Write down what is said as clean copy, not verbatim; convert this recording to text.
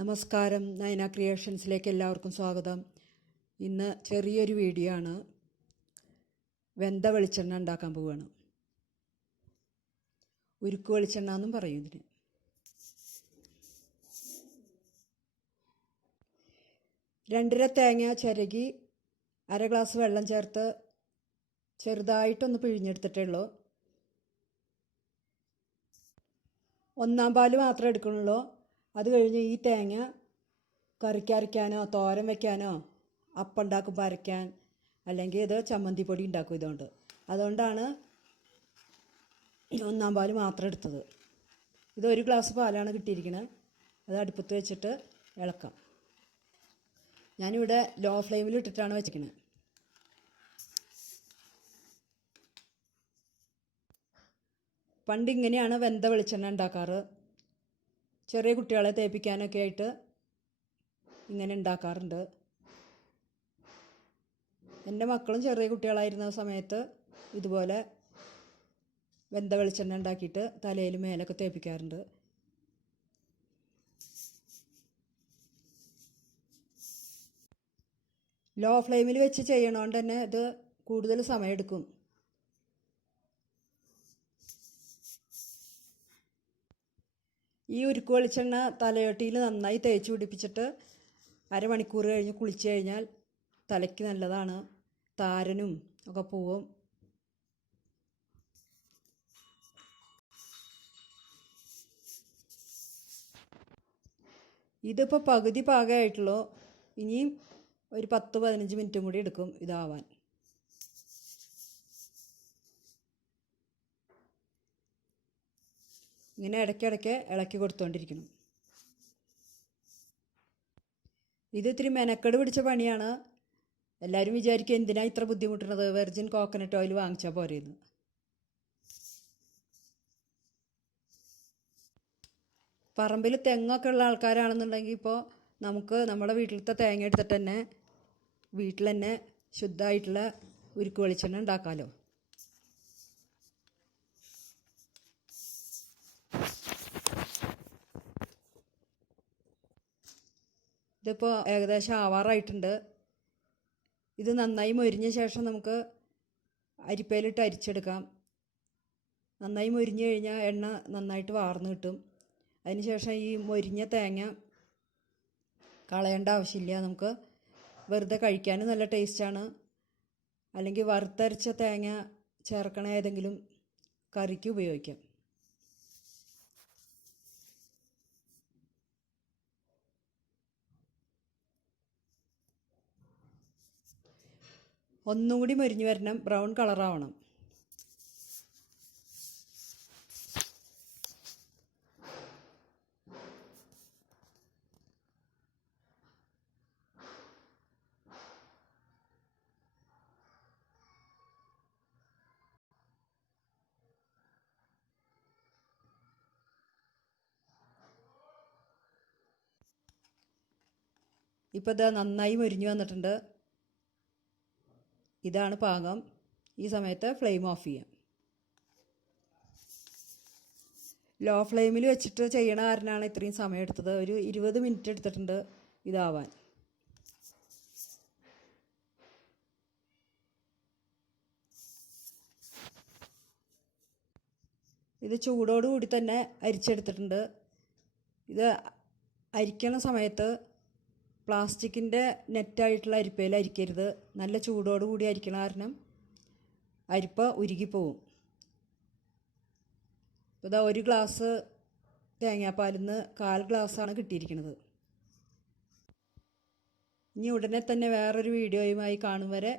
നമസ്കാരം, നയന ക്രിയേഷൻസിലേക്ക് എല്ലാവർക്കും സ്വാഗതം. ഇന്ന് ചെറിയൊരു വീഡിയോ ആണ്. വെന്ത വെളിച്ചെണ്ണ ഉണ്ടാക്കാൻ പോവുകയാണ്. ഉരുക്ക് വെളിച്ചെണ്ണ എന്നും പറയും ഇതിന്. രണ്ടര തേങ്ങ ചിരകി അര ഗ്ലാസ് വെള്ളം ചേർത്ത് ചെറുതായിട്ടൊന്ന് പിഴിഞ്ഞെടുത്തിട്ടേ ഉള്ളൂ. ഒന്നാം പാല് മാത്രമേ എടുക്കണുള്ളൂ. അത് കഴിഞ്ഞ് ഈ തേങ്ങ കറിക്കരയ്ക്കാനോ തോരൻ വയ്ക്കാനോ അപ്പം ഉണ്ടാക്കുമ്പോൾ അരയ്ക്കാൻ, അല്ലെങ്കിൽ ഇത് ചമ്മന്തി പൊടി ഉണ്ടാക്കും. അതുകൊണ്ടാണ് ഒന്നാം പാല് മാത്രം എടുത്തത്. ഇത് ഒരു ഗ്ലാസ് പാലാണ് കിട്ടിയിരിക്കുന്നത്. അത് അടുപ്പത്ത് വെച്ചിട്ട് ഇളക്കാം. ഞാനിവിടെ ലോ ഫ്ലെയിമിൽ ഇട്ടിട്ടാണ് വെച്ചിരിക്കുന്നത്. പണ്ട് ഇങ്ങനെയാണ് വെന്ത വെളിച്ചെണ്ണ ഉണ്ടാക്കാറ്. ചെറിയ കുട്ടികളെ തേപ്പിക്കാനൊക്കെ ആയിട്ട് ഇങ്ങനെ ഉണ്ടാക്കാറുണ്ട്. എൻ്റെ മക്കളും ചെറിയ കുട്ടികളായിരുന്ന സമയത്ത് ഇതുപോലെ വെന്ത വെളിച്ചെണ്ണ ഉണ്ടാക്കിയിട്ട് തലയിൽ മേലൊക്കെ തേപ്പിക്കാറുണ്ട്. ലോ ഫ്ലെയിമിൽ വെച്ച് ചെയ്യണോണ്ട് തന്നെ ഇത് കൂടുതൽ സമയമെടുക്കും. ഈ ഉരുക്ക് വെളിച്ചെണ്ണ തലയോട്ടിയിൽ നന്നായി തേച്ച് പിടിപ്പിച്ചിട്ട് അരമണിക്കൂർ കഴിഞ്ഞ് കുളിച്ച് കഴിഞ്ഞാൽ തലയ്ക്ക് നല്ലതാണ്. താരനും ഒക്കെ പോവും. ഇതിപ്പോൾ പകുതി പാകമായിട്ടുള്ളൂ. ഇനിയും ഒരു 10-15 മിനിറ്റും കൂടി എടുക്കും ഇതാവാൻ. ഇങ്ങനെ ഇടയ്ക്കിടയ്ക്ക് ഇളക്കി കൊടുത്തുകൊണ്ടിരിക്കണം. ഇത് ഇത്തിരി മെനക്കെട് പിടിച്ച പണിയാണ്. എല്ലാവരും വിചാരിക്കും എന്തിനാണ് ഇത്ര ബുദ്ധിമുട്ടുന്നത്, വെർജിൻ കോക്കനട്ട് ഓയിൽ വാങ്ങിച്ചാൽ പോരെയെന്ന്. പറമ്പിൽ തെങ്ങൊക്കെ ഉള്ള ആൾക്കാരാണെന്നുണ്ടെങ്കിൽ ഇപ്പോൾ നമുക്ക് നമ്മുടെ വീട്ടിലത്തെ തേങ്ങ എടുത്തിട്ട് തന്നെ വീട്ടിൽ തന്നെ ശുദ്ധമായിട്ടുള്ള ഉരുക്ക് വെളിച്ചെണ്ണ ഉണ്ടാക്കാമല്ലോ. ഇതിപ്പോൾ ഏകദേശം ആവാറായിട്ടുണ്ട്. ഇത് നന്നായി മൊരിഞ്ഞ ശേഷം നമുക്ക് അരിപ്പയിലിട്ട് അരിച്ചെടുക്കാം. നന്നായി മൊരിഞ്ഞ് കഴിഞ്ഞാൽ എണ്ണ നന്നായിട്ട് വാർന്ന് കിട്ടും. അതിനുശേഷം ഈ മൊരിഞ്ഞ തേങ്ങ കളയേണ്ട ആവശ്യമില്ല. നമുക്ക് വെറുതെ കഴിക്കാനും നല്ല ടേസ്റ്റാണ്. അല്ലെങ്കിൽ വറുത്തരച്ച തേങ്ങ ചേർക്കണ ഏതെങ്കിലും കറിക്ക് ഉപയോഗിക്കാം. ഒന്നും കൂടി മൊരിഞ്ഞ് വരണം, ബ്രൗൺ കളറാവണം. ഇപ്പോൾ ഇത് നന്നായി മൊരിഞ്ഞ് വന്നിട്ടുണ്ട്. ഇതാണ് പാകം. ഈ സമയത്ത് ഫ്ലെയിം ഓഫ് ചെയ്യാം. ലോ ഫ്ലെയിമിൽ വെച്ചിട്ട് ചെയ്യണ കാരണമാണ് ഇത്രയും സമയം എടുത്തത്. ഒരു 20 മിനിറ്റ് എടുത്തിട്ടുണ്ട് ഇതാവാൻ. ഇത് ചൂടോടുകൂടി തന്നെ അരിച്ചെടുത്തിട്ടുണ്ട്. ഇത് അരിക്കണ സമയത്ത് പ്ലാസ്റ്റിക്കിൻ്റെ നെറ്റായിട്ടുള്ള അരിപ്പയിൽ അരിക്കരുത്. നല്ല ചൂടോടുകൂടി അരിക്കണ കാരണം അരിപ്പ ഉരുകിപ്പോവും. ഇതാ ഒരു ഗ്ലാസ് തേങ്ങാപ്പാലിൽ നിന്ന് 1/4 ഗ്ലാസ്സാണ് കിട്ടിയിരിക്കുന്നത്. ഇനി ഉടനെ തന്നെ വേറൊരു വീഡിയോയുമായി കാണും വരെ